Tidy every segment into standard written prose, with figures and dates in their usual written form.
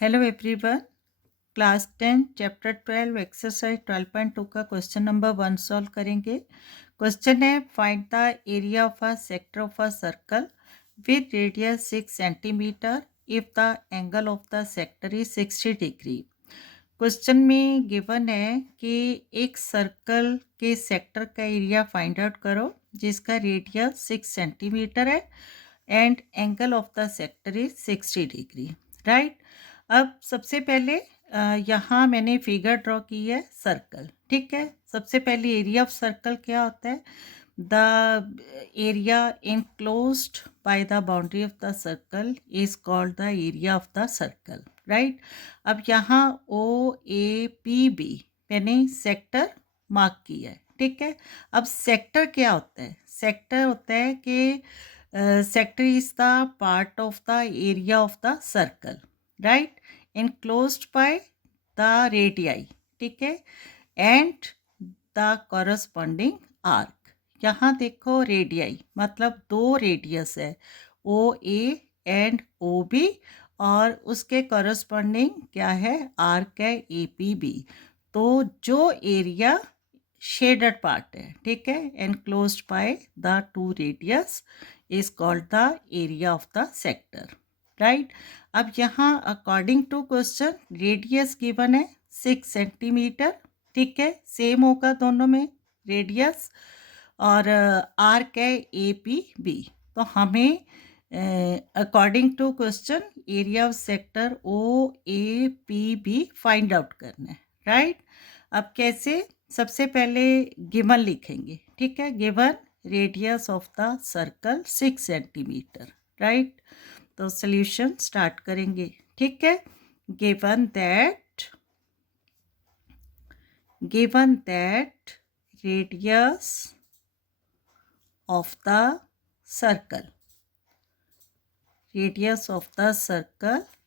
Hello everyone. Class 10 chapter 12 exercise 12.2 का question number 1 solve करेंगे। Question है find the area of a sector of a circle with radius 6 centimetre if the angle of the sector is 60 degree. Question में given है कि एक circle के sector का area find out करो जिसका रेडियस 6 सेंटीमीटर है and angle of the sector is 60 degree, right. अब सबसे पहले यहाँ मैंने फिगर ड्रॉ की है सर्कल, ठीक है। सबसे पहले एरिया ऑफ सर्कल क्या होता है? The area enclosed by the boundary of the circle is called the area of the circle, right. अब यहाँ OAPB मैंने सेक्टर मार्क किया है, ठीक है। अब सेक्टर क्या होता है? सेक्टर होता है कि sector is the part of the area of the circle, right, enclosed by the radii, ठीक है, एंड द corresponding arc। यहाँ देखो रेडियाई मतलब दो रेडियस है OA एंड OB और उसके corresponding क्या है? आर्क है APB। तो जो एरिया शेडेड पार्ट है, ठीक है, enclosed by the two radius is called the area of the sector, right. अब यहाँ according to question radius given है 6 सेंटीमीटर, ठीक है, सेम होगा दोनों में रेडियस, और आर्क है APB। तो हमें according to question area of sector OAPB find out करना है, राइट। अब कैसे? सबसे पहले गिवन लिखेंगे, ठीक है, given radius of the circle 6 centimetre, right. तो सॉल्यूशन स्टार्ट करेंगे, ठीक है। Given that radius of the circle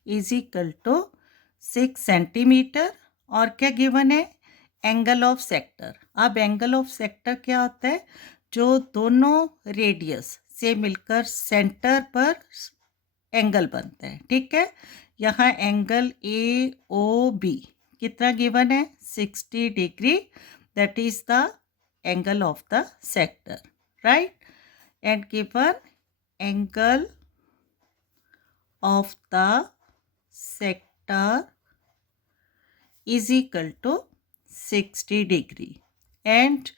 is equal to 6 centimetre और क्या गिवन है? Angle of sector. अब एंगल ऑफ सेक्टर क्या होता है? जो दोनों रेडियस से मिलकर सेंटर पर एंगल बनता है, ठीक है। यहाँ एंगल AOB कितना गिवन है? 60 degree, that is the angle of the sector, right. And given angle of the sector is equal to 60 degree and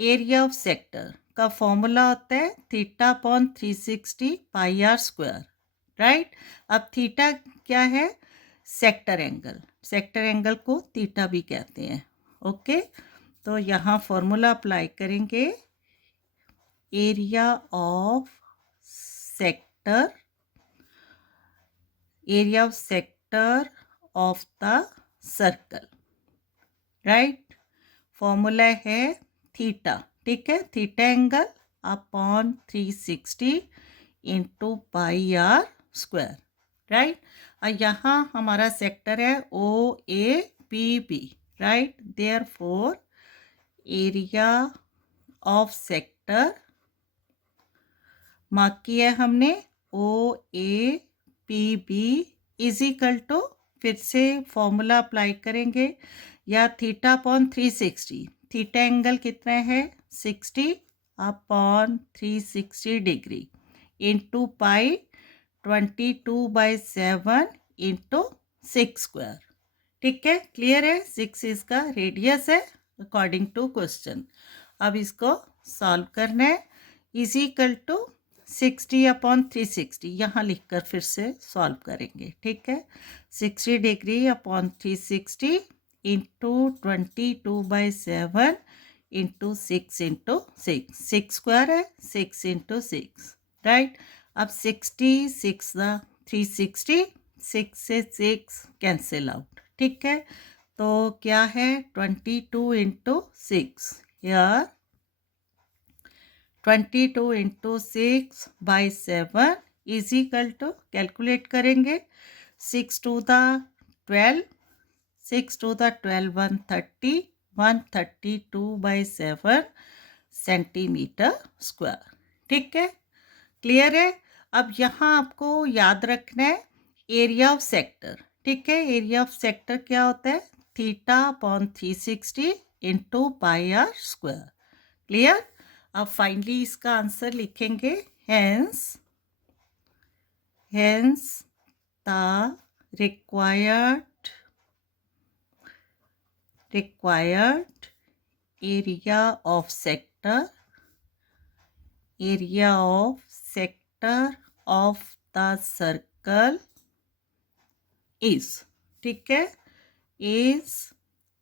area of sector का फॉर्मूला होता है θ/360 πr², राइट। अब थीटा क्या है? सेक्टर एंगल को theta भी कहते हैं, ओके। तो यहाँ फॉर्मूला अप्लाई करेंगे, area of sector of the circle, right. Formula है थीटा, ठीक है, theta angle upon 360 into πr², right. और यहाँ हमारा सेक्टर है OAPB, right. Therefore area of sector mark किया हमने OAPB इज इक्वल टू, फिर से फॉर्मूला अप्लाई करेंगे, या θ/360, थीटा एंगल कितना है? 60 upon 360 degree into pi 22/7 into 6², ठीक है। क्लियर है? 6 इसका रेडियस है अकॉर्डिंग टू क्वेश्चन। अब इसको सॉल्व करना है, इज इक्वल टू 60/360 यहाँ लिखकर फिर से सॉल्व करेंगे, ठीक है। 60 degree upon 360 into 22/7 into 6 into 6² है, 6 इंटू 6, राइट। अब 60 6 360, 6 से 6 कैंसिल आउट, ठीक है। तो क्या है? 22 इंटू 6, यार 22 into 6/7 is equal to, calculate करेंगे, 6 to the 12, 130, 132/7 सेंटीमीटर स्क्वायर, ठीक है। क्लियर है? अब यहाँ आपको याद रखना है एरिया ऑफ सेक्टर, ठीक है। एरिया ऑफ सेक्टर क्या होता है? θ/360 into pi r square. Clear? अब फाइनली इसका आंसर लिखेंगे। Hence the required area of sector of the circle is, ठीक है, is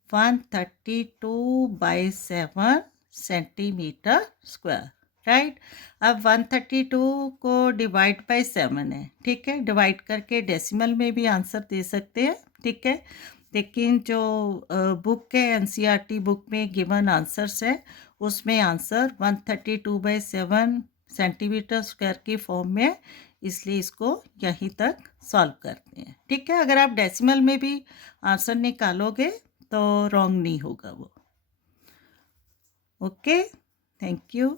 132/7 सेंटीमीटर स्क्वायर, राइट। अब 132 को डिवाइड बाय 7 है, ठीक है। डिवाइड करके डेसिमल में भी आंसर दे सकते हैं, ठीक है। लेकिन जो बुक है एनसीईआरटी बुक में गिवन आंसर्स है उसमें आंसर 132/7 सेंटीमीटर स्क्वायर की फॉर्म में, इसलिए इसको यहीं तक सॉल्व करते हैं, ठीक है। अगर आप डेसिमल में भी आंसर निकालोगे तो रॉन्ग नहीं होगा वो। Okay, thank you.